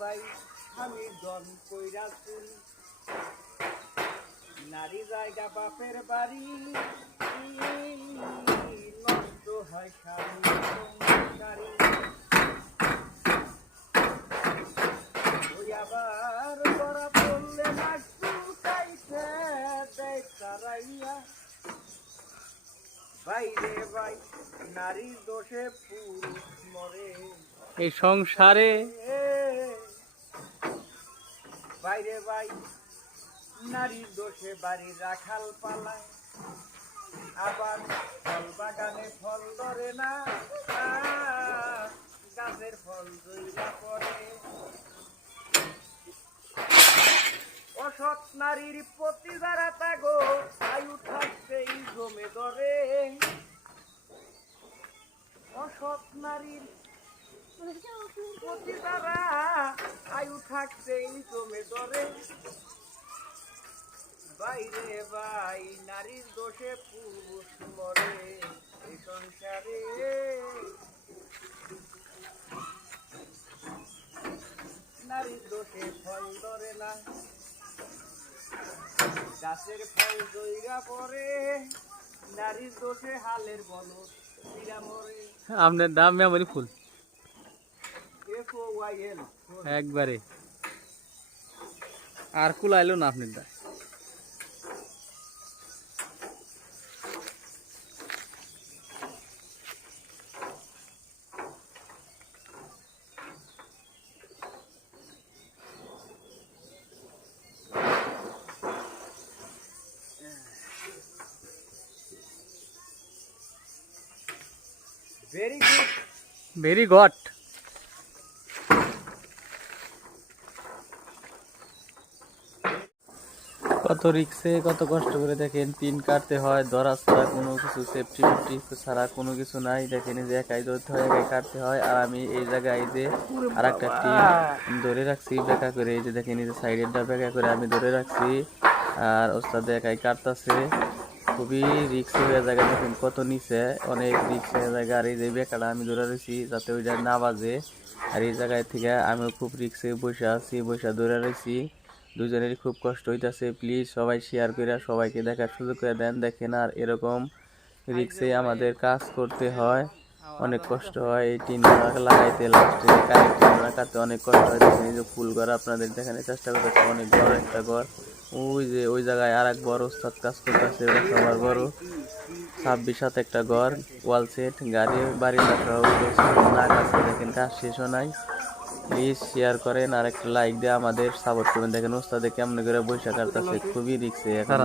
ভাই আমি জন কইরা চুরি। নারী জায়গা বাপের বাড়ি। নষ্ট হয় স্বামী সংসারী। ওই আবার করা পড়লে মাসু চাইছে দেয় তারাইয়া বাইরে বাই নারীর দোষে পুরুষ মরে। এই সংসারে বাইরে বাই, নারীর দোষে বাড়ি রাখাল পালায়। আবার ফল বাগানে ফল ধরে না, গাছের ফল জইরা পড়ে। অসৎ নারীর প্রতি যারা তাগো আয়ু থাকতেই জমে ধরে। অসৎ নারীর বাইরে বাই, নারীর দোষে পুরুষ মরে সংসারে। নারীর দোষে ফল ধরে না। গাছের ফল দইরা পরে, নারীর দোষে হালের বল আপনার মেমরি ফুল। একবারে। আর কুলাইলো না আপনার দা। ভেরি গুড ভেরি গড কত রিক্সে কত কষ্ট করে দেখেন পিন কাটতে হয় দরা ছাড়া কোনো কিছু সেফটি ফেফটি ছাড়া কোনো কিছু নাই। দেখেন যে একাই ধরতে হয়, একাই কাটতে হয়। আর আমি এই জায়গায় যে আর একটা টিম ধরে রাখছি বেকা করে এই যে দেখেন এই যে সাইডেরটা বেকা করে আমি ধরে রাখছি। আর ওস্তাদ একাই কাটতেছে। খুবই রিক্স হয়ে জায়গা, দেখেন কত নিচে, অনেক রিক্স হয়ে জায়গা। আর এই যে বেকাটা আমি ধরে রয়েছি যাতে ওইটা না বাজে। আর এই জায়গায় থেকে আমিও খুব রিক্সে বসে আছি, বসে ধরে রয়েছি দুজনেরই খুব কষ্ট হইতাছে। প্লিজ সবাই শেয়ার করে সবাইকে দেখার সুযোগ করে দেন। দেখেন আর এরকম রিক্সে আমাদের কাজ করতে হয়। অনেক কষ্ট হয় এই টিন লাগাইতে লাস্টে লাগাতে অনেক কষ্ট হয়। এই যে ফুল ঘর আপনাদের দেখানোর চেষ্টা করতেছে, অনেক বড় একটা ঘর। ওই যে ওই জায়গায় আর এক বড় ওস্তাদ কাজ করতেছে সবার বড়। ছাব্বিশ হাত একটা ঘর ওয়াল সেট গাড়ি বাড়ি সহ নাক আছে, দেখেন কাজ শেষও নাই। প্লিজ শেয়ার করেন আর একটা লাইক দিয়ে আমাদের সাপোর্ট করবেন। দেখেন ওস্তাদে কেমন করে বৈশাখ কাটতেছে খুবই রিক্সে এখন